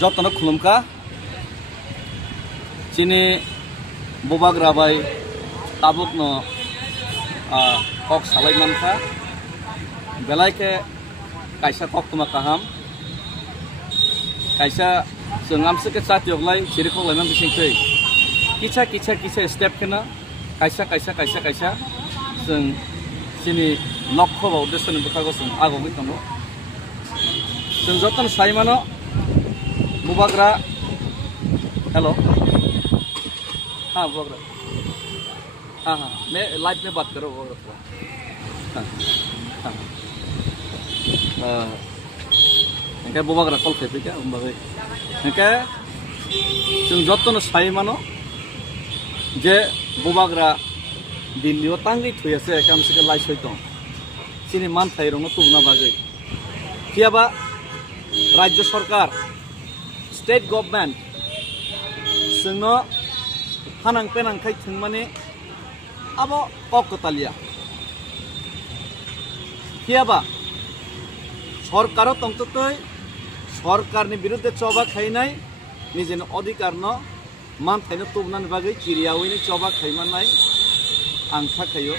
जतन खुलुमका चिनी बुबाग्रा bye Tabuk न कक सालाय मानखा बेलायके कायसा कक तुमा काहाम कायसा जों आमसके चातियगलाय सिरिखलायमान बिसिंखै किसा किसा किसा स्टेप केना कायसा कायसा कायसा कायसा जों चिनी लक्ष्य बा उद्देश्यनि बुखागो जों आगोमै दङ जों जतन सायमानो बुबाग्रा हेलो हाँ बुबाग्रा हाँ हाँ मैं लाइव में बात करो बुबाग्रा हाँ हाँ इनके बुबाग्रा कल खेपे क्या उम्बागे इनके जों जतन सायमानो जे बुबाग्रा दिल्लीयाव तांगै थुयासे कामसेके लाइसै दं चिनि मान थाइरंनो तुबना बागै कियाबा राज्य सरकार स्टेट गवर्नमेंट जोंनो हानां पेनांखाय थुंमाने आबो ककतालिया कियाबा सरकारो तंततै सरकारनि बिरुद्धे चबा खायनाय निजेनो अधिकार न मान थाइनो तुबनानि बागै किरियावैनो चबा खायमानाय आं थाखायो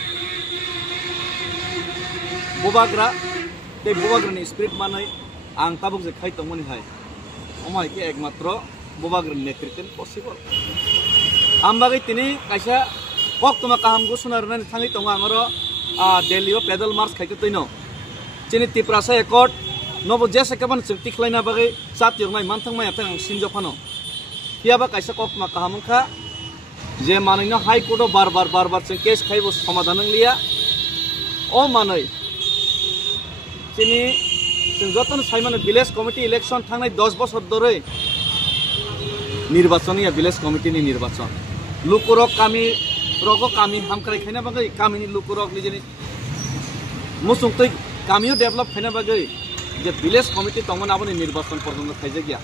बुबाग्रा बे बुबाग्रानि स्पिरिट मानै आं ताबुक जे खायतंमोनि हाय अमायके एकमात्र बुबाग्रानि नेतृत्वनि पसिबल आमबागै तिनि कायसा कक तुमा काहाम गुसुनारनानि थाङै दङ आङरो दिल्लीयाव पेडल मार्च खायतो तैनो चिनि तिप्रासा एकर्ड नबो जेसे केबान जों तिख्लायना बागै चातियगनाय मानथांमाय आथां आं सिनजफानो कियाबा कायसा कक तुमा काहामखा जे मानैनो हाई कोर्टआव बार बार जों केस खायबो समाधान लिया ओ मानै चिनि जों जतन सायमानो विलेज कमिटी इलेक्शन थांनाय 10 बছर धरै निर्वाचन या विलेज कमिटीनि निर्वाचन लुकुरक कामी रगो कामी हामक्राय खायना बागै कामिनि लुकुरक निजेनि मुसुंतै कामियो डेभलप खायना बागै जे विलेज कमिटी तंगन आबोनि निर्वाचन पर्यन्त खायजे गया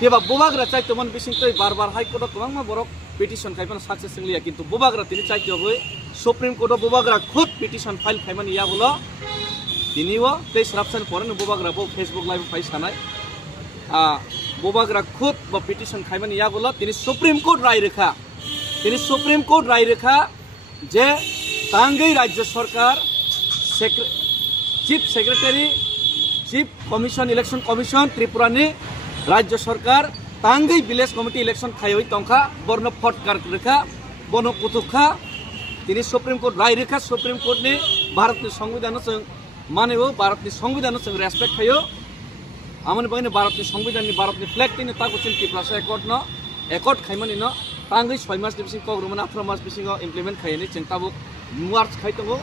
केबा बुबाग्रा चाइतमन बिसिंतै बार हाई कोर्टआव गोबां बरक पिटिशन खायमान सक्सेस लिया किन्तु बुबाग्रा तिनि चाइतोबै सुप्रीम कोर्टआव बुबाग्रा खुद पिटिशन फाइल खायमान याबुलो दिनिओ ते सरपसन फरेन बुबाग्रा बो फेसबुक लाइव फाइ सानाय बुबाग्रा खुद बा पिटिशन खायमान याबुलो तिनि सुप्रीम कोर्ट राय रेखा जे तांगै राज्य सरकार chief secretary chief commission election commission त्रिपुरानि राज्य सरकार तांगै विलेज कमिटी इलेक्शन खायै तंखा बर्न फटकार रेखा बन कुतुखा तिनि सुप्रीम कोर्ट राय रेखा सुप्रीम कोर्ट नि भारतनि संविधान जों मानेबो भारतनि संविधान जों रेसपेक्ट खायो आमनि बायनो भारतनि संविधाननि भारतनि फ्लेग तिनि ताको चिन्ति प्लास एकर्ड खायमानि न तांगै 6 मास बिसिं कग्रुमन 18 मास बिसिं इमप्लिमेंट खायनि जों ताबो मुवार्स खायतंगो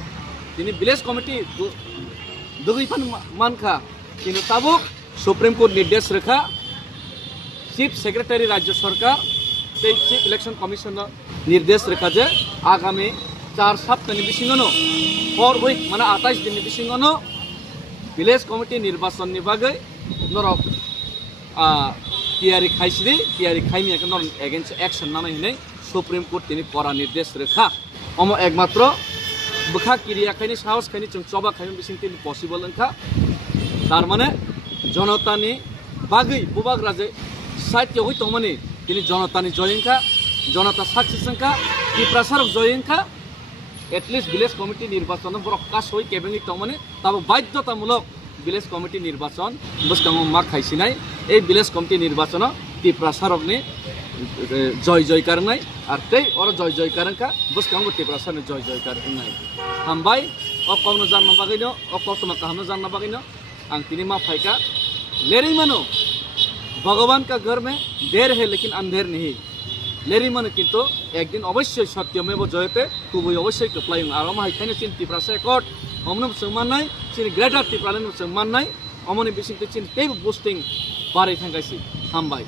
तिनि विलेज कमिटी दुगैफान मानखा किन्तु ताबो सुप्रीम कोर्ट निर्देश रेखा चीफ सेक्रेटरी राज्य सरकार चीफ इलेक्शन कमिशन निर्देश रेखा जे आगामी 4 सप्ताहनि बिसिङावनो 4 वीक माने 28 दिननि बिसिङावनो विलेज कमिटी निर्वाचननि बागै नरक तियारि खायमियाखौ नर एगेन्स्ट एक्शन नानै हिनै सुप्रीम कोर्ट तिनि करा निर्देश रेखा अम एकमात्र बुखा किरियाखायनि साहस खायनि जों चबा खायनि बिसिं तिनि पसिबल ओंखा तारमाने जनतानि बागै बुबाग्रा जे साहित्य हुई तमनि तिनि जनतानि जयंखा जनता सक्सेसंखा तिप्रासारक जयंखा एटलिस्ट विलेज कमिटी निर्वाचन बरक कास हुई केबेंगि तमनि ताबो बाध्यतामूलक विलेज कमिटी निर्वाचन बसकांगो मा खायसिनाय ए विलेज कमिटी निर्वाचन तिप्रासारकनि जय जयकारनाय आर तै और जय जयकारंखा बसकांगो तिप्रासारनि जय जयकारनाय हामबाय अ कौनो जानना बागैनो अ कतमा काहामनो जानना बागैनो आं तिनि मा फायका लेरै मानो भगवान का घर में देर है लेकिन अंधेर नहीं लेरी मन किंतु एक दिन अवश्य सत्यमेव जयते तुबो अवश्य कप्लायं आराम हायखायनो चिन तिप्रासा एकर्ड हमनो सोंमाननाय चिन ग्रेटर तिप्रानो सोंमाननाय अमनि बिसिंते चिन टेब बुस्टिं बारै थांगासि हामबाय।